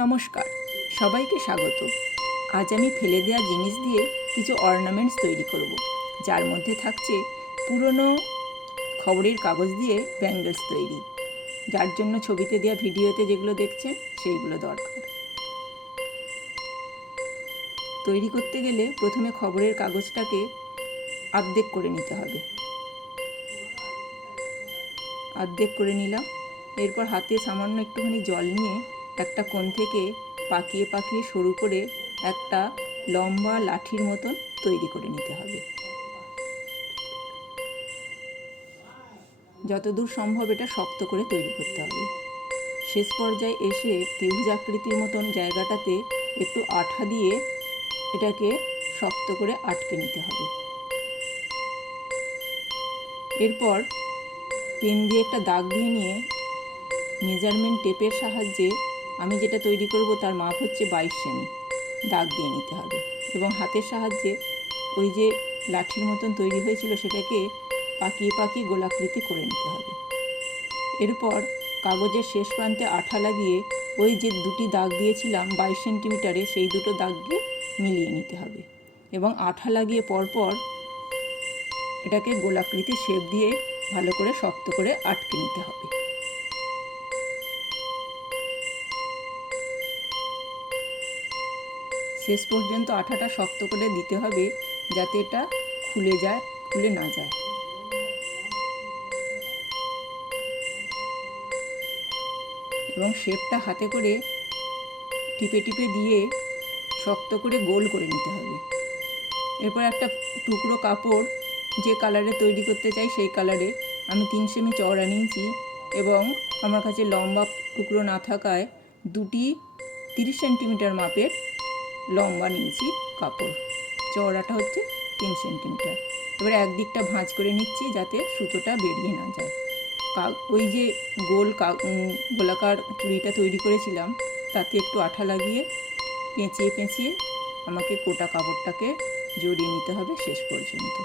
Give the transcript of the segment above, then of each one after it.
নমস্কার, সবাইকে স্বাগত। আজ আমি ফেলে দেওয়া জিনিস দিয়ে কিছু অর্নামেন্টস তৈরি করব, যার মধ্যে থাকছে পুরনো খবরের কাগজ দিয়ে ব্যাঙ্গলস তৈরি, যার জন্য ছবিতে দেওয়া ভিডিওতে যেগুলো দেখছেন সেইগুলো দরকার। তৈরি করতে গেলে প্রথমে খবরের কাগজটাকে অর্ধেক করে নিতে হবে। অর্ধেক করে নিলাম। এরপর হাতে সামান্য একটুখানি জল নিয়ে একটা কোণ থেকে পাকিয়ে পাকিয়ে সরু করে একটা লম্বা লাঠির মতন তৈরি করে নিতে হবে। যতদূর সম্ভব এটা শক্ত করে তৈরি করতে হবে। শেষ পর্যায়ে এসে ত্রিভুজ আকৃতির মতন জায়গাটাতে একটু আঠা দিয়ে এটাকে শক্ত করে আটকে নিতে হবে। এরপর পেন দিয়ে একটা দাগ দিয়ে নিয়ে মেজারমেন্ট টেপের সাহায্যে আমি যেটা তৈরি করব তার মাপ হচ্ছে 22 সেমি, দাগ দিয়ে নিতে হবে এবং হাতের সাহায্যে ওই যে লাঠির মতন তৈরি হয়েছিল সেটাকে পাকিয়ে পাকিয়ে গোলাকৃতি করে নিতে হবে। এরপর কাগজের শেষ প্রান্তে আঠা লাগিয়ে ওই যে দুটি দাগ দিয়েছিলাম 22 সেন্টিমিটারে, সেই দুটো দাগকে মিলিয়ে নিতে হবে এবং আঠা লাগিয়ে পরপর এটাকে গোলাকৃতি শেপ দিয়ে ভালো করে শক্ত করে আটকে নিতে হবে। শেষ পর্যন্ত আঠাটা শক্ত করে দিতে হবে যাতে এটা খুলে না যায়। এবং শেপটা হাতে করে টিপে টিপে দিয়ে শক্ত করে গোল করে নিতে হবে। এরপর একটা টুকরো কাপড় যে কালারে তৈরি করতে চাই সেই কালারে আমি 3 সেমি চওড়া নিয়েছি এবং আমার কাছে লম্বা টুকরো না থাকায় দুটি 30 সেন্টিমিটার মাপের লম্বা নিয়েছি কাপড়, চওড়াটা হচ্ছে 3 সেন্টিমিটার। এবার একদিকটা ভাঁজ করে নিচ্ছি যাতে সুতোটা বেরিয়ে না যায়। ওই যে গোলাকার চুড়িটা তৈরি করেছিলাম তাতে একটু আঠা লাগিয়ে পেঁচিয়ে পেঁচিয়ে আমাকে গোটা কাপড়টাকে জড়িয়ে নিতে হবে শেষ পর্যন্ত।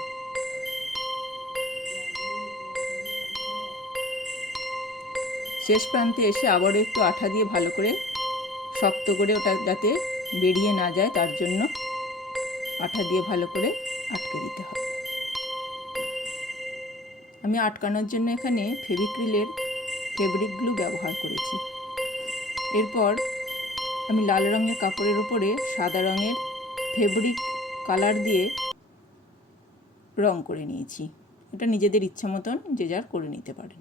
শেষ প্রান্তে এসে আবারও একটু আঠা দিয়ে ভালো করে শক্ত করে ওটা যাতে বেরিয়ে না যায় তার জন্য আঠা দিয়ে ভালো করে আটকে দিতে হবে। আমি আটকানোর জন্য এখানে ফেব্রিক গ্লু ব্যবহার করেছি। এরপর আমি লাল রঙের কাপড়ের উপরে সাদা রঙের ফেব্রিক কালার দিয়ে রং করে নিয়েছি। এটা নিজেদের ইচ্ছা মতন যে যার করে নিতে পারেন।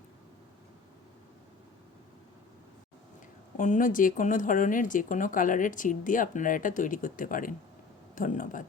অন্য যে কোনো ধরনের যে কোনো কালারের ছিট দিয়ে আপনারা এটা তৈরি করতে পারেন। ধন্যবাদ।